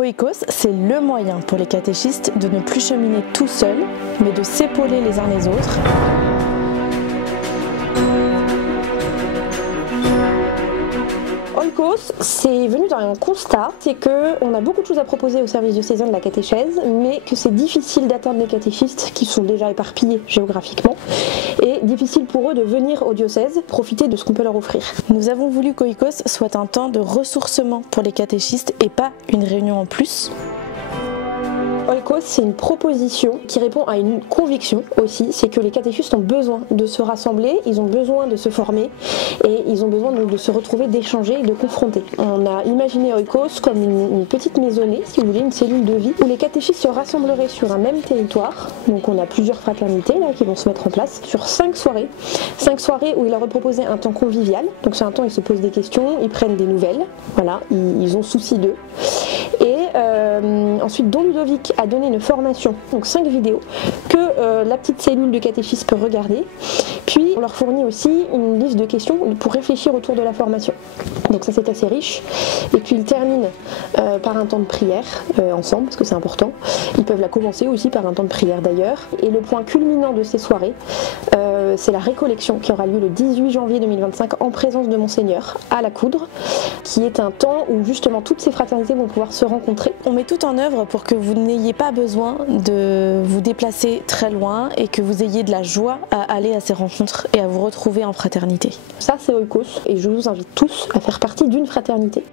Oikos, c'est le moyen pour les catéchistes de ne plus cheminer tout seuls, mais de s'épauler les uns les autres. Oikos, c'est venu d'un constat, c'est qu'on a beaucoup de choses à proposer au service diocésain de la catéchèse, mais que c'est difficile d'atteindre les catéchistes qui sont déjà éparpillés géographiquement, et difficile pour eux de venir au diocèse profiter de ce qu'on peut leur offrir. Nous avons voulu qu'Oikos soit un temps de ressourcement pour les catéchistes et pas une réunion en plus. Oikos, c'est une proposition qui répond à une conviction aussi, c'est que les catéchistes ont besoin de se rassembler, ils ont besoin de se former et ils ont besoin donc de se retrouver, d'échanger et de confronter. On a imaginé Oikos comme une petite maisonnée, si vous voulez, une cellule de vie, où les catéchistes se rassembleraient sur un même territoire. Donc on a plusieurs fraternités là qui vont se mettre en place sur 5 soirées. 5 soirées où il leur est proposé un temps convivial, donc c'est un temps où ils se posent des questions, ils prennent des nouvelles, voilà, ils ont souci d'eux. Et ensuite, Don Ludovic a donné une formation, donc 5 vidéos, que la petite cellule de catéchistes peut regarder. Puis on leur fournit aussi une liste de questions pour réfléchir autour de la formation. Donc ça c'est assez riche. Et puis ils terminent par un temps de prière ensemble, parce que c'est important. Ils peuvent la commencer aussi par un temps de prière d'ailleurs. Et le point culminant de ces soirées, c'est la récollection qui aura lieu le 18 janvier 2025 en présence de Monseigneur à la Coudre, qui est un temps où justement toutes ces fraternités vont pouvoir se rencontrer. On met tout en œuvre pour que vous n'ayez pas besoin de vous déplacer très loin et que vous ayez de la joie à aller à ces rencontres et à vous retrouver en fraternité. Ça c'est Oikos et je vous invite tous à faire partie d'une fraternité.